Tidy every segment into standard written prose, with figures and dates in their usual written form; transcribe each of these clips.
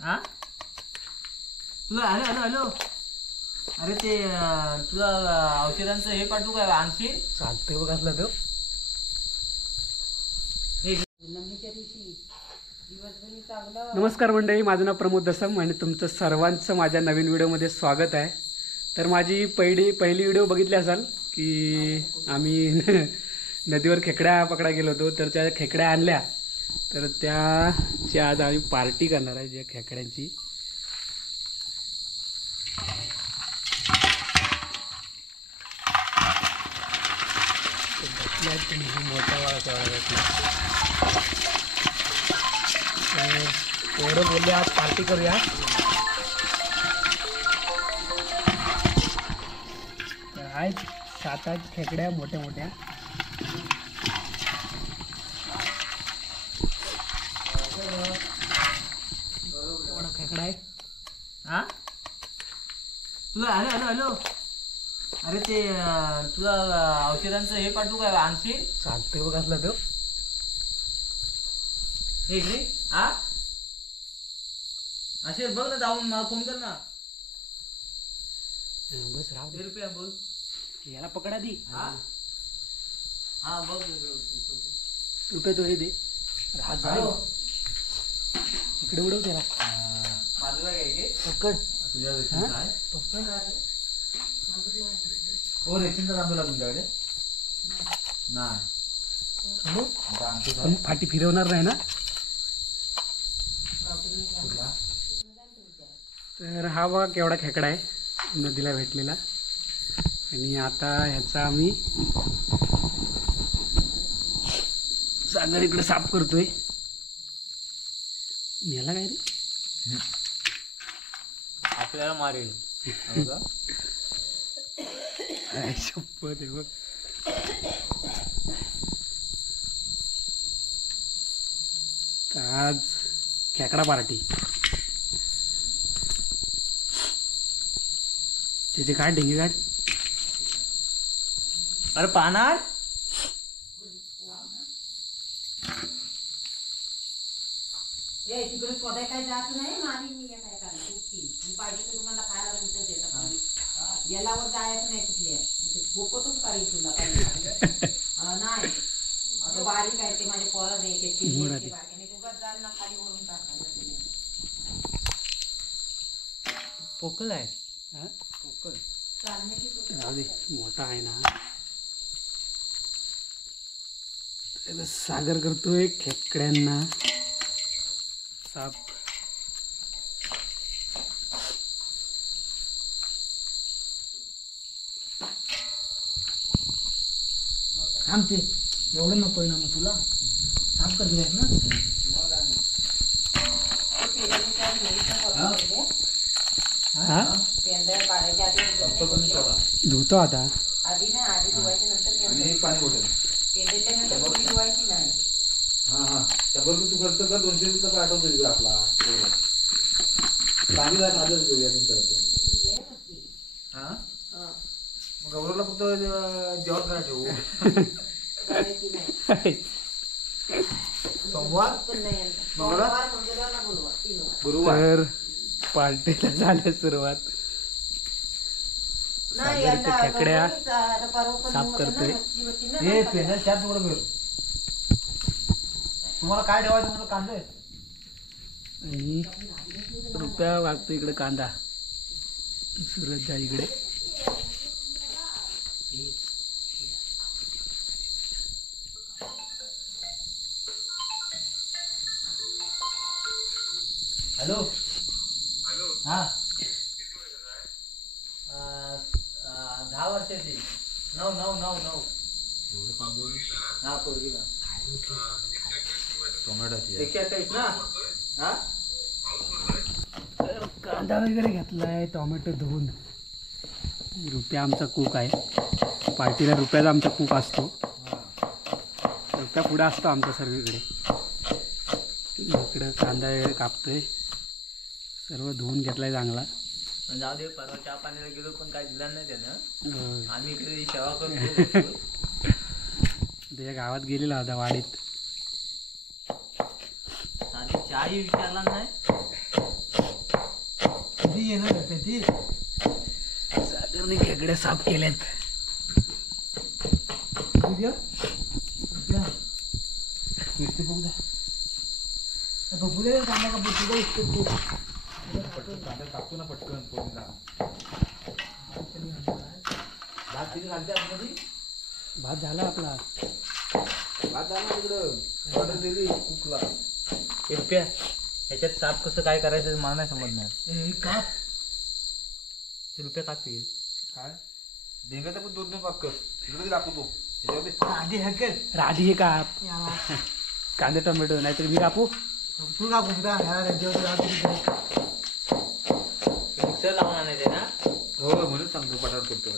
हा तुला hello hello hello अरे ते तुला औषधांचं हे पाठवू काय आणशील? चालतंय बघ असला तो. नमस्कार मंडळी, माझं नाव प्रमोद दसम आणि तुमचं सर्वांचं माझ्या नवीन व्हिडिओमध्ये स्वागत आहे. तर माझी पहिली व्हिडिओ बघितली असाल की आम्ही नदीवर खेकड्या पकडा गेलो होतो. तर त्या खेकड्या आणल्या, तर त्याची आज आम्ही पार्टी करणार आहे ज्या खेकड्यांची. मोठा वाळा एवढं बोलले आज पार्टी करूया. आहेत 7-8 खेकड्या मोठ्या मोठ्या. एवढा खेकडा आहे. हा तुला हॅलो हॅलो हॅलो अरे ते तुला औषधांचं हे पाठवू काय आणशील? चालतंय बघ असला तो. हे घे. हा असे बघ ना, जाऊन मला फोन कर ना. बस राहू दे. रुपया बोल. याला पकडा दी. हा हा बघ रुपये तो हे दे. हात जाऊ इकडे उडव त्याला. बाजूला काय घे. पकड तुझ्या पकड. हो रेशनचा तांदूळ तुमच्याकडे नाही. फाटी फिरवणार नाही ना. तर हा बघा केवढा खेकडा आहे नदीला भेटलेला. आणि आता ह्याचा आम्ही सागर इकडे साफ करतोय. याला काय रे, आपल्याला मारेल. शपथ आहे बघ. आज खेकडा पार्टी. त्याचे काढ ढेंगे काढ. अरे पाहणार तिकडे स्वतः काय जात नाही. मारी मी काय करायला पाहिजे तर तुम्हाला खायला नंतर देतात. यालावर जायचं नाही कुठल्या गोपतच काढील तुला नाही. बारीक आहे ते माझ्या पोरात येते जाल ना खाली वरून टाकायला. पोकळ आहे. हा पोकळ चालण्याची मोठा आहे ना. सागर करतोय खेकड्यांना साफ. थांबते एवढं नको ना मग तुला साफ करते ना. धुतो आता आधी ना आधी धुवायच्या नंतर पाणी बोटेल पेंडल्यानंतर थोडी धुवायची नाही. हा हा शंभर तू खर्च कर. 200 रुपये पाठवतो तिकडे आपला चांगली जात आजच घेऊया तुमच्याकडे. हा मग गौरवला फक्त जेवण करा ठेवू. सोमवार गुरुवार पार्टीला झाल्या सुरुवात. खेकड्या साफ करतोय. हे पेनल त्यात थोडं भेट. तुम्हाला काय ठेवायचं म्हणून कांदे आणि रुपया वागतो इकडे कांदा. सुरत जा इकडे. हॅलो हा 10 वर्षाची. 9 हा पोरगीला टोमॅटोची 128 ना. हा कांदा वगैरे घेतलाय. टोमॅटो धुवून. रुपया आमचा कुक आहे. पार्टीला रुपयाचा आमचा कुक असतो. रुपया पुढे असतो आमचा सर्वीकडे. इकडं कांदा वगैरे कापतोय. सर्व धुवून घेतलाय चांगला. जाऊ दे. परवा चहा पाण्याला गेलो पण काय दिला नाही त्यानं. आम्ही इकडे सेवा करतो. त्याच्या गावात गेलेला होता वाडीत. आणि चहाही विचारला नाही. कधी येणार कधी सागरने खेकड्या साफ केल्यात. उद्या नुसते बघू द्या बघू दे कांदा का बघू कांदा टाकतो ना पटकन पोळीला. भात किती घालते आतमध्ये? भात झाला आपला. भात झाला तिकडं ऑर्डर दिली कुकला. रुपया ह्याच्यात साफ कसं काय करायचं मला नाही समजणार. काप ते रुपया काप येईल काय देंगाचा पण 2-2 पाक कर तिकडे दाखवतो. आधी हकेल आधी हे काप कांदे टोमॅटो नाहीतर मी कापू. तू कापू मिक्सर लावून आणायचे ना. हो म्हणून सांगतो पटार करतो.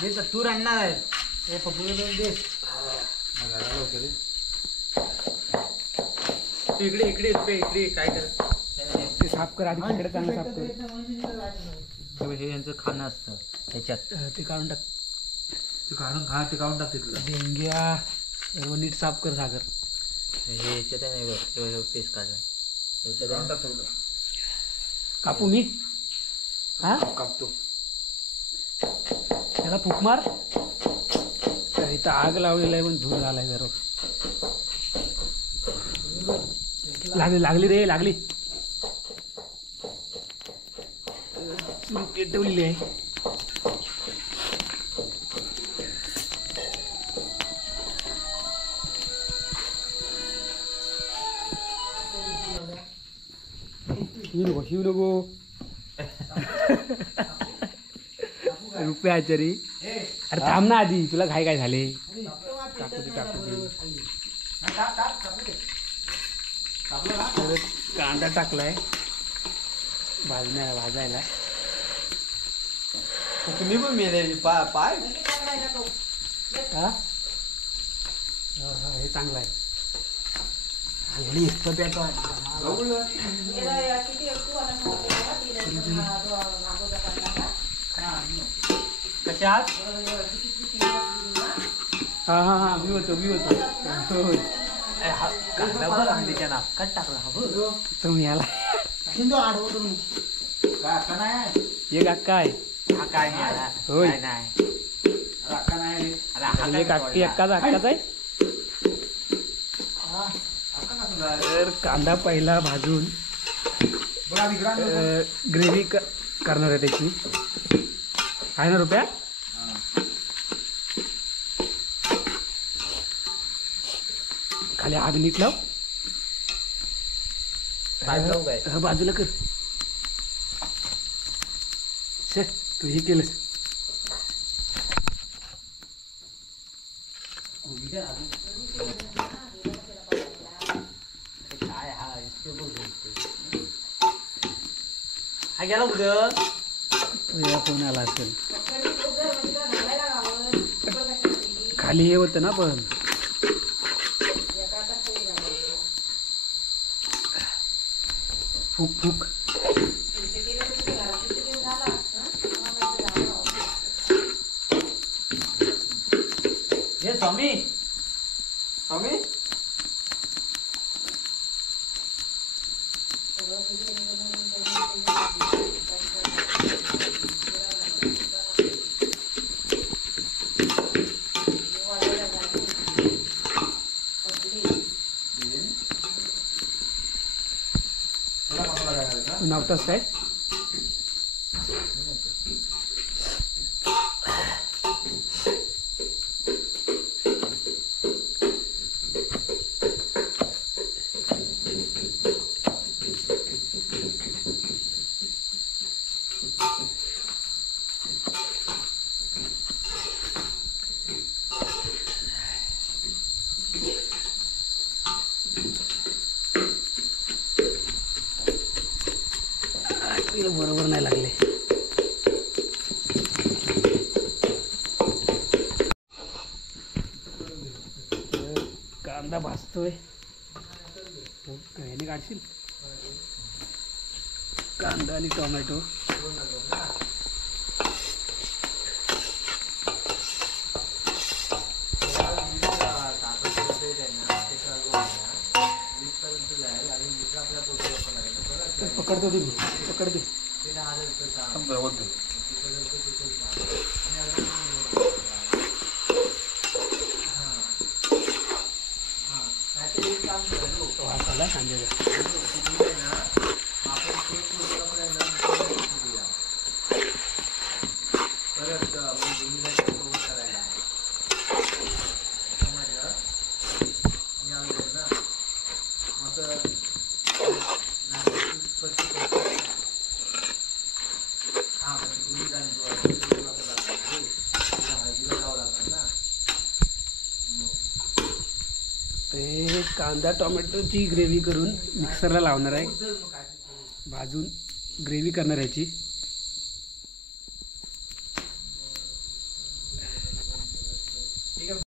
हे तूर आणणार आहे हे पप्पूला दे. तू इकडे इकडे इकडे काय कर ते साफ कर आधी खेकडे चांगलं साफ कर. हे यांचं खाणं असतं त्याच्यात ते काढून टाक. ते काढून टाक तिथलं डेंग्या सर्व नीट साफ कर सागर. हे याच्यात नाही बघ पेस्ट काढलं काढून टाक थोडं. कापू मी हा कापतो. त्याला फूक मार. इथं आग लावलेला आहे पण धूर झालाय जरा. लागली रे लागली. पेटवलेली आहे. शिव नको रुपये आचारी. अरे थांब ना आधी तुला काय झाले. तर कांदा टाकलाय भाजायला. तुम्ही पण मेले पाय हा हे चांगलं आहे. कशात हा मी होतो कांदा नाकात टाकला हा तुम्ही आला. अक्का नाही एक अक्का आहे. हा काय नाही होय. नाही अक्का नाही एक अक्की अक्काच आहे. तर कांदा पहिला भाजून ग्रेव्ही करणार आहे त्याची. आहे ना रुपया. खाली आग नीट लाव. बाजूला कर. तू हे केलंस. हा गेला कुठं तुझ्या फोन आला असेल. खाली हे होतं ना पण फूक हे स्वामी नव्हताच काय. बरोबर नाही लागले. कांदा भाजतोय. ह्याने काढशील कांदा आणि टोमॅटो. पकडतो दे पकडते. वासाला कांद्याचा ते कांदा टोमॅटोची ग्रेव्ही करून मिक्सरला लावणार आहे. भाजून ग्रेव्ही करणार याची.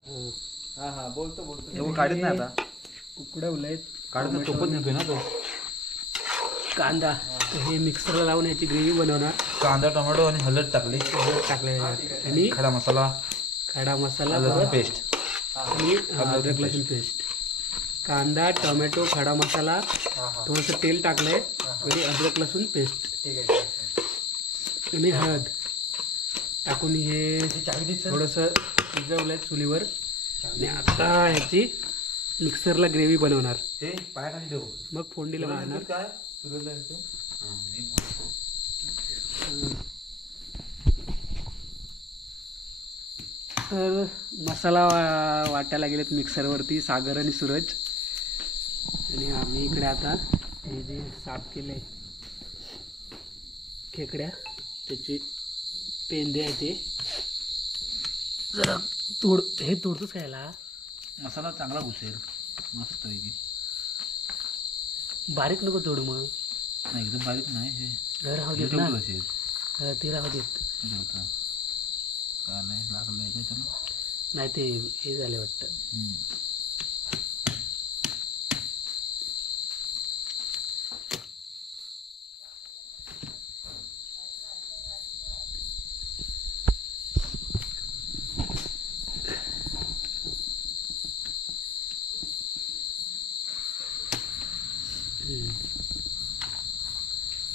हो हा बोलतो काढत नाही आता. उकडवलंय काढत सोपत नेतोय ना तो कांदा. हे मिक्सरला लावून याची ग्रेव्ही बनवणार. कांदा टोमॅटो आणि हळद टाकली. टाकले आणि खडा मसाला परत पेस्ट आणि अद्रक लसूण पेस्ट. कांदा टोमॅटो खडा मसाला थोडंसं तेल टाकलंय आणि अद्रक लसूण पेस्ट आणि हळद टाकून हे थोडंसं शिजवलंय चुलीवर. आणि आता ह्याची मिक्सरला ग्रेव्ही बनवणार. ते पाय खाली ठेवू मग फोडणीला मारणार. काय तर मसाला वाटायला गेलेत मिक्सरवरती सागर आणि सूरज. आणि आम्ही इकडे आता हे जे साफ केले खेकड्या त्याचे पेंदे आहे ते जरा हे तोडतोच खायला. मसाला चांगला घुसेल मस्त पैकी. बारीक नको तोड मग. नाही एकदम बारीक नाही. हे राहू देत ना. असेल ते राहू देत. काय नाही लागलं त्याला. नाही ते हे झाले वाटतं.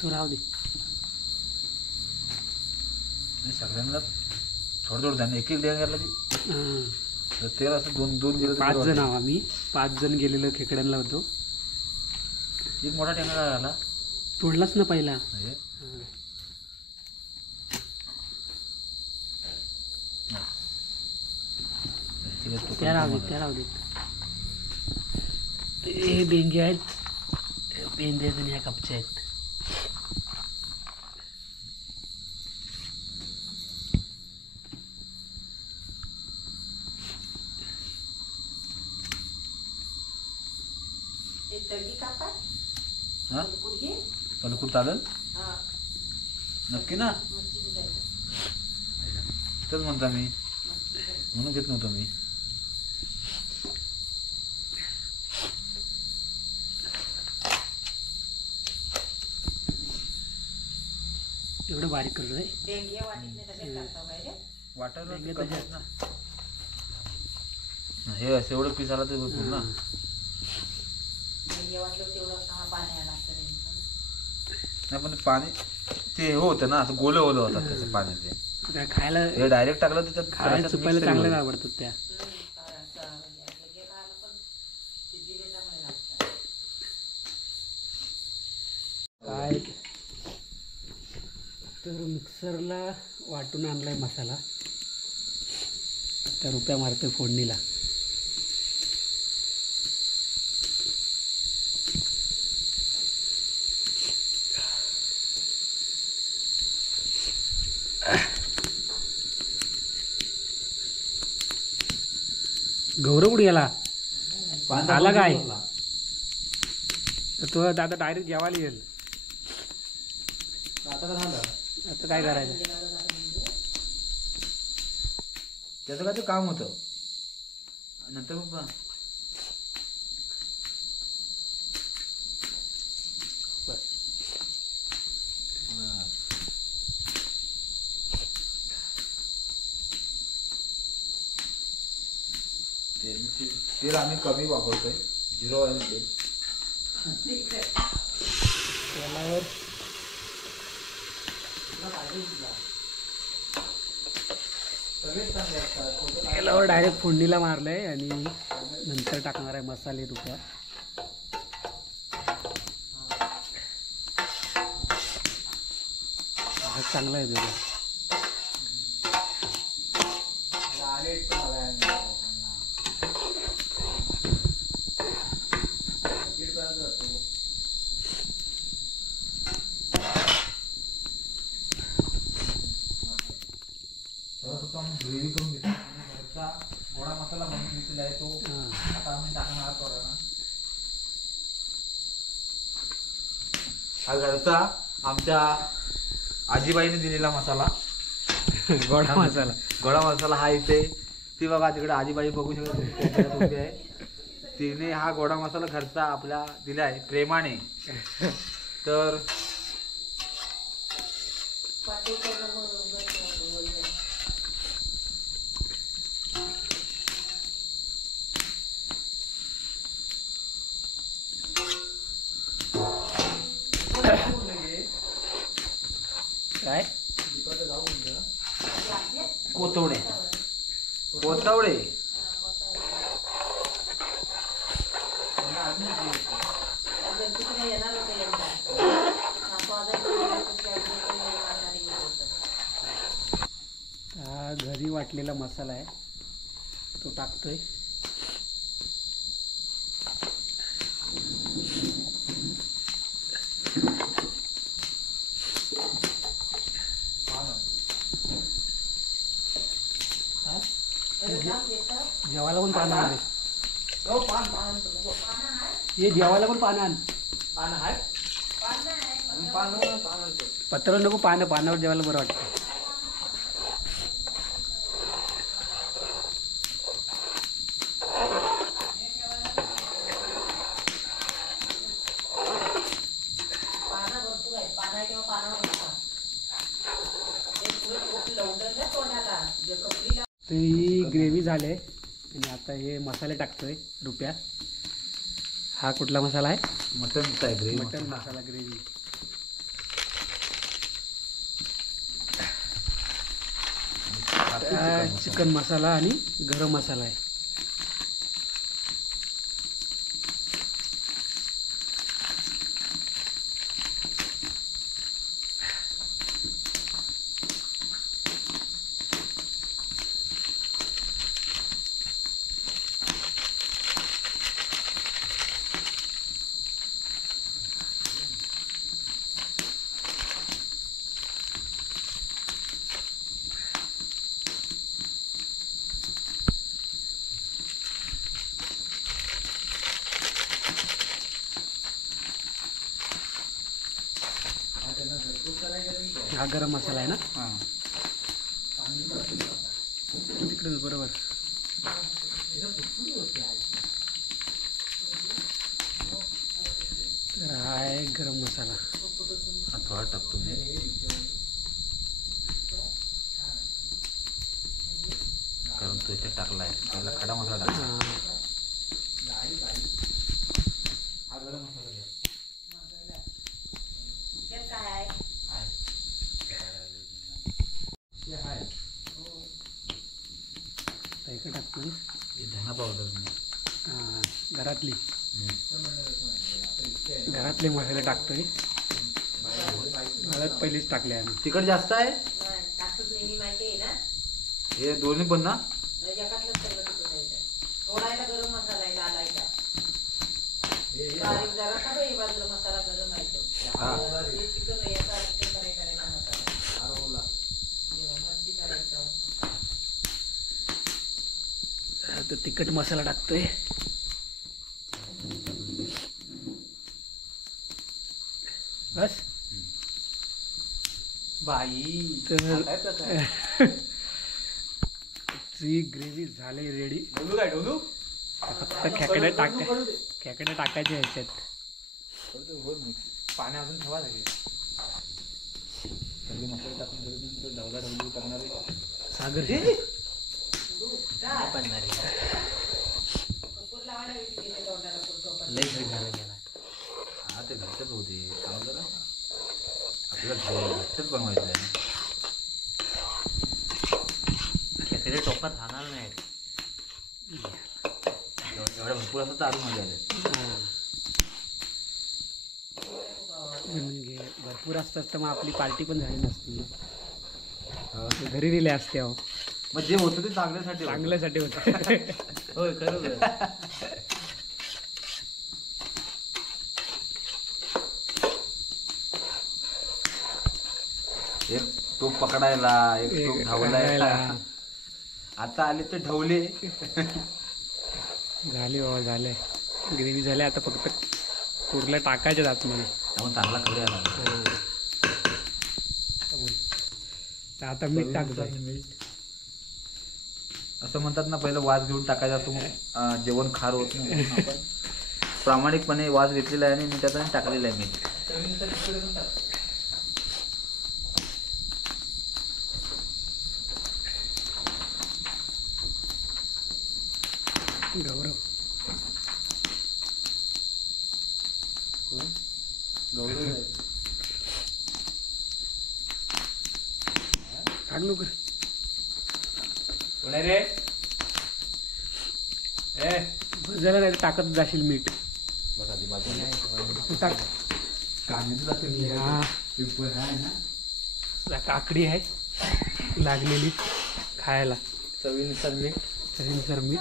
तो राहू दे. सगळ्यांना थोडं थोडं धान्य एक द्या घातला की तेल असं दोन दोन गेलं. 5 जण आहो आम्ही. 5 जण गेलेलो खेकड्यांना होतो. एक मोठा टेंगा आला तोडलाच ना पहिला. त्या राहू देत. त्या राहू देत. ते बेंगे आहेत. पेंदे आणि ह्या कपचे आहेत. पलकूर चालेल नक्की ना. तेच म्हणता मी म्हणून घेत नव्हतो मी. एवढं बारीक करतो वाटायला ना. हे असं एवढं पीस आला तर भरपूर ना. नाही पण पाणी ते होतं ना असं गोलं ओलं होतात त्याचं पाणी. ते खायला हे डायरेक्ट टाकलं तर त्यात खायला चुपायला चांगलं आवडतात त्या. काय तर मिक्सरला वाटून आणलाय मसाला. आता रुपया मारतोय फोडणीला. गौरव कुठे गेला? आला काय? तो आता डायरेक्ट जेवायला येईल. आता काय करायचं? त्याचं काय ते काम होतं नंतर मग तेल आम्ही कमी वापरतोय. 0 ऑइल तेल. त्याला तर याला डायरेक्ट फोडणीला मारलंय आणि नंतर टाकणार आहे मसाले रुपया. चांगला आहे तुझा. ग्रेव्ही करून घेतो. घरचा गोडा मसाला बनवून घेतलेला आहे तो आता आम्ही टाकणार आहोत थोडा. हा घरचा आमच्या आजीबाईने दिलेला मसाला गोडा मसाला. गोडा मसाला हा इथे ती बघा तिकडे आजीबाई बघू शकत आहे. तिने हा गोडा मसाला घरचा आपला दिला आहे प्रेमाने. तर काय कोथवडे कोथवडे हा घरी वाटलेला मसाला आहे तो टाकतोय. जेवायला पण पानं आले. ये जेवायला पण पानं आण. पत्र नको पानं. पानावर जेवायला बरं वाटतं. तर ही ग्रेव्ही झाले आणि आता हे मसाले टाकतोय रुपया. हा कुठला मसाला आहे? मटनचा आहे ग्रेव्ही. मटन मसाला ग्रेव्ही. चिकन मसाला आणि गरम मसाला आहे. हा गरम मसाला आहे ना? हां तिकडे बरोबर. तर हा आहे गरम मसाला. हा थोडा टाकतो मी. कारण तो याच्यात टाकला आहे पहिला खडा मसाला टाकला. हा गरम मसाला घ्या. इकडे टाकतो. धना पावडर घरातले मसाले टाकतोय. हळद पहिलीच टाकले आम्ही. तिखट जास्त आहे हे दोन्ही पण ना. गरम मसाला आहे लालायचा. मसाला गरम आहे. तर तिखट मसाला टाकतोय. बस बाई. तर ती ग्रेव्ही झाली रेडी. ढोलू काय ढोलू फक्त खेकडे टाकायचे ह्याच्यात. पाणी अजून ठेवा लागेल. सगळे मसाले टाकून ढवला ढवली करणारे सागर हा ते घरच्याच होते काम जरा. बनवायचं आहे. खेकडे टोपात राहणार नाही एवढ्या भरपूर असं तारून मजा आले. म्हणजे भरपूर असतात तर मग आपली पार्टी पण झाली नसती, घरी दिले असते. अहो मग जे होतं ते चांगल्यासाठी चांगल्यासाठी होतं. होय खरं. एक टोप पकडायला, एक टोप धावलायला. आता आले तर ढवले. झाले बाबा, झाले ग्रेव्ही झाले. आता फक्त कुरल्या टाकायच्या आतमध्ये. त्यामुळे चांगला कढई आला. आता मीठ टाकतो. असं म्हणतात ना, पहिलं वास घेऊन टाकायचं असं मग जेवण खार होत नाही. म्हणून आपण प्रामाणिकपणे वास घेतलेला आहे आणि मिठाचा टाकलेला आहे मीठ. गौरव टाक लवकर. झालं नाही टाकत जाशील मीठ. टाक. काकडी आहे लागलेली खायला. चवीनुसार मीठ. चवीनुसार मीठ.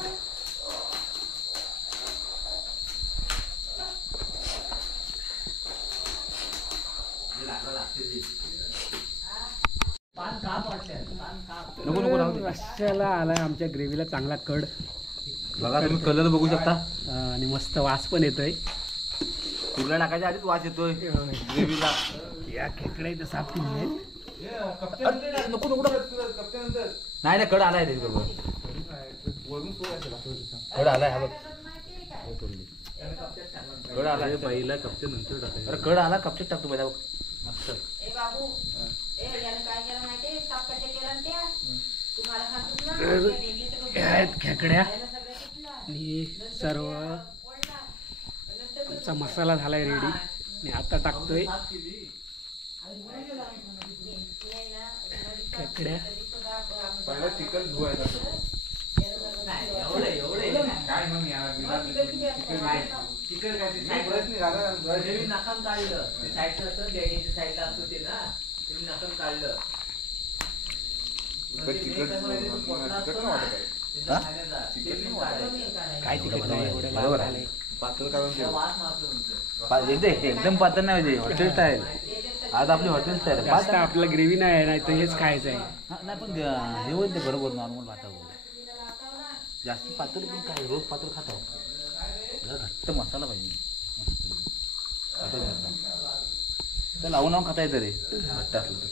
नको नको राहू दे. रश्श्याला आलाय आमच्या ग्रेव्हीला चांगला कड. बघा तुम्ही कलर बघू शकता आणि मस्त वास पण येतोय. कुरला टाकायच्या आधीच वास येतोय ग्रेव्हीला. या खेकड्या इथं साफ केली आहेत. नको नको नाही नाही कड आलाय त्याच्याबरोबर. कड आलाय हा बघ. कड आलाय पहिला कपचे नंतर टाकायचं. अरे कड आला कपचे टाकतो पहिला बघ. मस्त. आहेत खेकड्या आणि सर्व आमचा मसाला झालाय रेडी. आणि आता टाकतोय खेकड्या. काय तिकट नाही एवढं बरोबर आहे. एकदम पातळ नाही पाहिजे. Hotel style. आज आपली हॉटेल स्टाईल. जास्त आपलं ग्रेव्ही नाही नाही तर हेच खायचं आहे. नाही पण हे होईल ते बरोबर नॉर्मल भातावर. जास्त पातळ पण काय रोज पातळ खाता घट्ट मसाला पाहिजे. तर लावून लावून खाता येतं रे घट्ट असलं तर.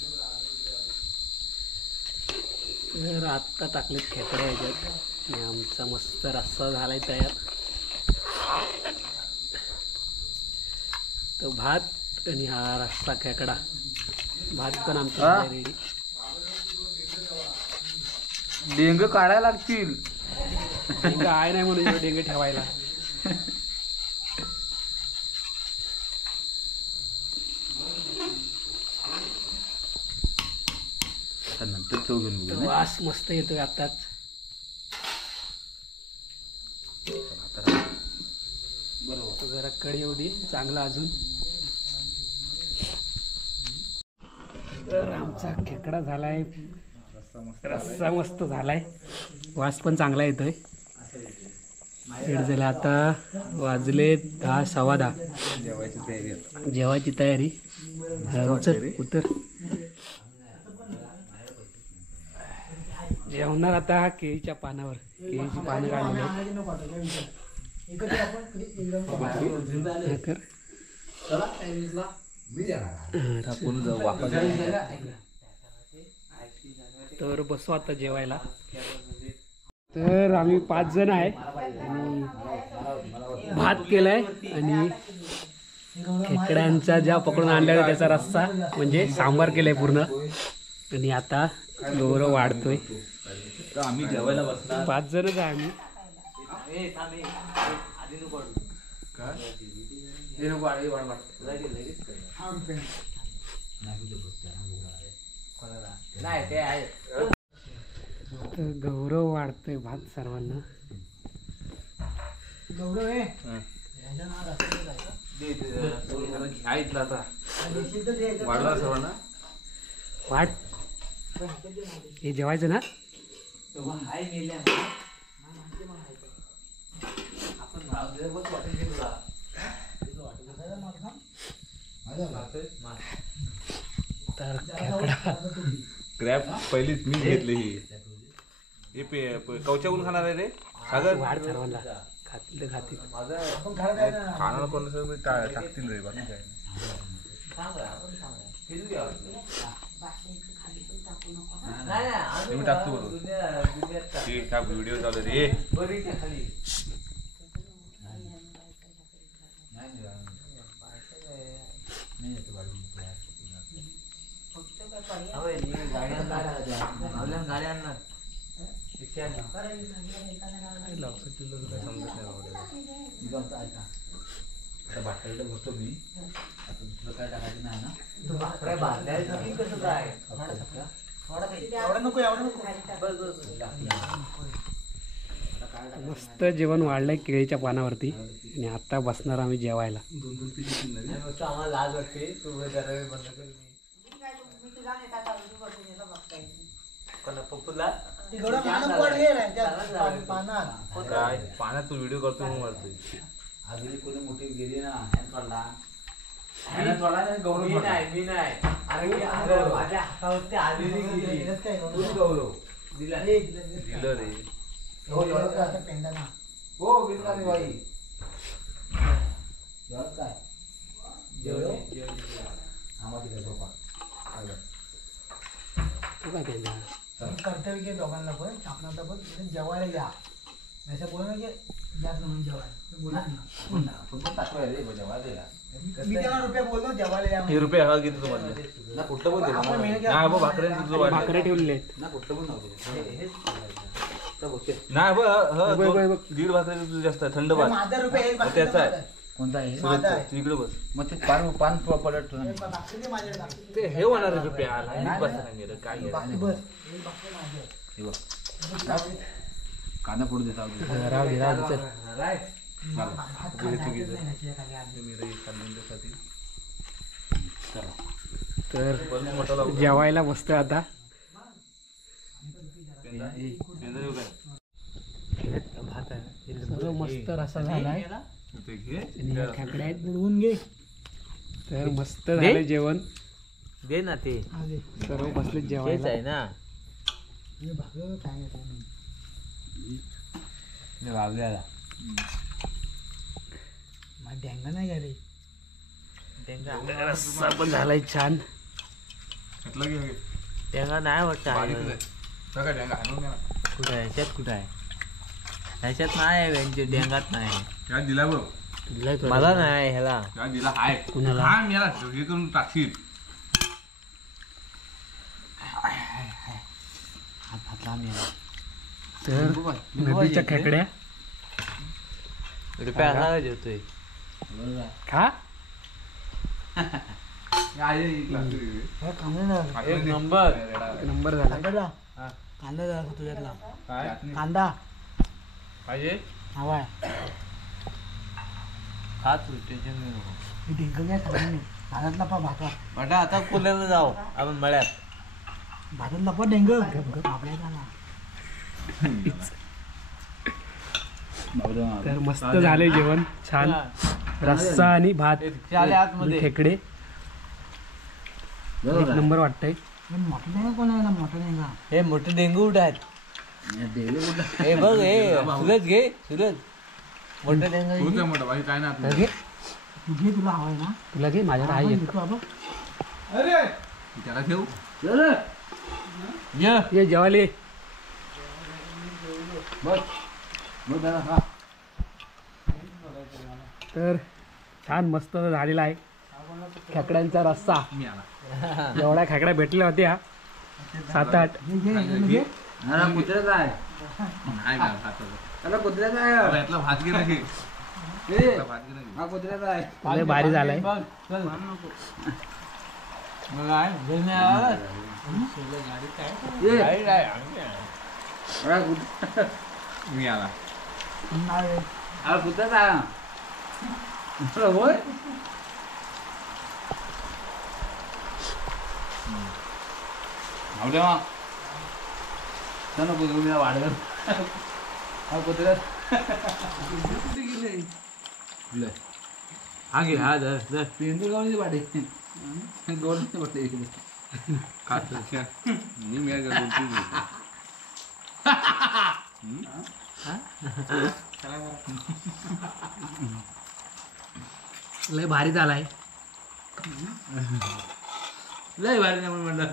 तर आत्ता टाकलेत खेकड्या ह्याच्यात आणि आमचा मस्त रस्सा झालाय तयार. तो भात आणि हा रस्सा खेकडा. भात पण आमचा रेडी. डेंग काढायला लागतील. काय नाही म्हणून डेंगे ठेवायला. नंतर चव घेऊन बघू. वास मस्त येतोय आताच. बरोबर. जरा कढी एवढी चांगला अजून. तर आमचा खेकडा झालाय. रस्सा मस्त झालाय. वास पण चांगला येतोय. रेडी झालं. आता वाजले 10 सव्वा 10. जेवायची तयारी. उतर. जेवणार आता केळीच्या पानावर. केळीची पानं काढली. तर बसू आता जेवायला. तर आम्ही 5 जण आहे आणि भात केलाय आणि खेकड्यांचा ज्या पकडून आणलेला त्याचा रस्सा म्हणजे सांबार केलाय पूर्ण. आणि आता गौरव वाढतोय. आम्ही जेवायला बसणार. 5 जणच आहे आम्ही. नाही ते आहे. तर गौरव वाढतोय भात सर्वांना. गौरव आहे वाढला सर्वांना वाढ. हे जेवायचं ना. तर खेकडा क्रॅप पहिलीच मी घेतली ही. हे कवच्याहून खाणार आहे रे सागर. वाढ सर्वांना खातील तर खातील. खाणार कोण नसेल मी टाकतील रे बाकी काय मी टाकतो बरोबर. ते टाक व्हिडिओ चालू रे. भरतो मी आता दुसरं काय टाकायचं नाही ना. मस्त जेवण वाढलंय केळीच्या पानावरती आणि आता बसणार आम्ही जेवायला. लाज वाटते तू पाण्यात तू व्हिडिओ करतो म्हणून मारतोय. अजून कोणी मोठी गेली ना हॅन्ड पडला. गौरव मी नाही अरे माझ्या हातावरती आलेली गेली. गौरव दिला दिलं रे. हो बिलका रे बाई. काय तू काय पेंदा. कर्तव्य घे दोघांना पण आपणाला पण जेवायला घ्या. असं बोल ना की जास्त म्हणून जेवायला बोला ना. आपण टाकूया रे जेवायला द्यायला. मी त्याला रुपये बोललो जेवायला या. हे रुपये हा किती तुम्हाला ना कुठलं पण दिलं नाही बघ भाकरे तुझं वाढलं. भाकऱ्या ठेवलेले आहेत. ना कुठलं पण नाही बघ, बघ, बघ. बघ दीड भाकरे तुझं जास्त आहे. थंड भात माझा रुपये एक मग त्याचा आहे. कोणता आहे माझा आहे. तू इकडे बस. मग ते पान पलट बाकी ते माझ्याकडे दाखव. ते हे होणार आहे रुपये आला बस काय आहे. बाकी बस एक बाकी माझे. हे बघ कांदा फोडून देता राव घे राव चल. तर जेवायला बसतोय आता. भात आहे सर्व मस्त रसा झालाय आणि ह्या खेकड्या आहेत बुडवून घे. तर मस्त झालंय जेवण. दे ना ते सर्व बसले जेवायला. आहे ना हे भाकरी काय आहे तुम्ही. वावल्याला माझ्या डेंगा नाही गेले. रस्सा पण झालाय छान. डेंगा नाही वाटतं दिला कुठं आहे ह्याच्यात कुठं आहे ह्याच्यात नाही आहे डेंगात नाही. दिला बघ. मला नाही ह्याला दिला हाय कुणाला? हा मी याला हे करून टाकशील. तर नदीच्या खेकड्या रुपया जेवतोय खा. एक नंबर नंबर झाला. कांदा जरा तुझ्यातला कांदा पाहिजे हवाय. खात टेन्शन नाही नको. मी डेंगा काय खाल्ला नाही. भातात लपा भातात. बेटा आता कुल्याला जाऊ आपण मळ्यात. भातात लपा डेंग आपल्याला ना. तर मस्त झालंय जेवण छान. रस्सा आणि भात चाले आतमध्ये खेकडे एक नंबर वाटतंय. मोठा डेंगा कोण आहे ना मोठा डेंगा. हे मोठे डेंगू उठ आहेत. हे बघ हे सूरज घे सूरज मोठे डेंगू मोठा बाकी काय ना तर घे तुझे तुला हवाय ना. तुला घे माझ्याकडे आहे एक. बाबा त्याला ठेवू. ये जेवायला ये. तर छान मस्त झालेला आहे खेकड्यांचा रस्सा. एवढ्या खेकड्या भेटल्या होत्या 7-8. कुत्र्याचा आहे त्याला कुत्र्याचा आहे यातला भात घे नाही. हा कुत्र्याचा आहे. लय भारी झालाय. मी आला होय वाढलं हा घे हा धर पेंडू गावची वाटे दोन वाटे मी मेळ लय भारी झालाय. लय भारी नाही म्हणून म्हणलं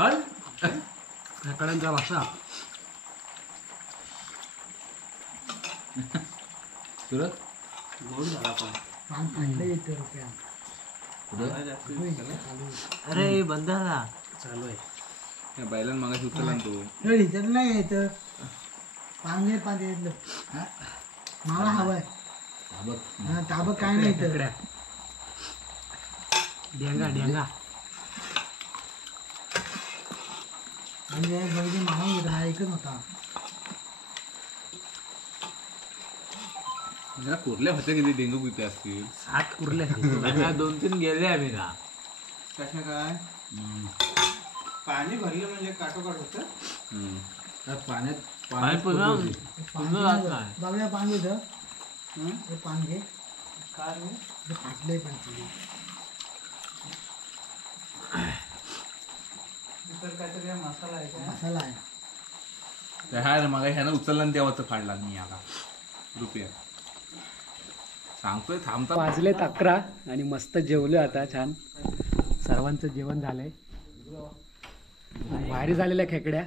हल खेकड्यांचा वासा. सुरत गोड झाला पण. पान फाटलं येतं रुपया. अरे बंद झाला चालू आहे. बैलांना मागाशी उचलला ना तू. इथं नाही येतं पान नाही पान येतलं मला हवंय. हा ताबक काय नाही येतं. डेंगा डेंगा म्हणजे बघितलं मागून घेतो हा एकच होता. जरा कुर्ल्या होत्या किती डेंगू पिते असतील. 7 कुर्ले. 2-3 गेले आम्ही का कशा काय पाणी भरलं म्हणजे काटोकाट होतं. पाणी पुन्हा जात नाही. बाबड्या पान घेतं हे पान घे काय रे? हे फाटलंय पण ते. इतर काहीतरी मसाला आहे काय? मसाला आहे. ह्या मग ह्यानं उचलला आणि तेव्हाच फाडला मी आला रुपया सांगतोय थांबता. वाजलेत 11 आणि मस्त जेवलो आता. छान सर्वांचं जेवण झालंय. भारी झालेल्या खेकड्या.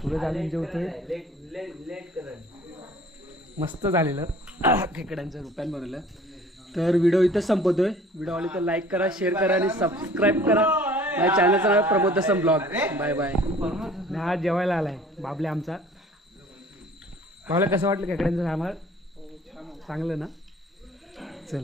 सूरज आनंद जेवतोय. मस्त झालेलं खेकड्यांचं रुपयान बनवलं. तर व्हिडिओ इथं संपवतोय. व्हिडिओ आवडली तर लाईक करा, शेअर करा आणि सबस्क्राईब करा. माझ्या चॅनलचं नाव प्रमोद दसम ब्लॉग. Bye bye. हा जेवायला आलाय बाबल्या आमचा. बाबल्या कसं वाटलं खेकड्यांचं आम्हाला चांगलं ना. चल.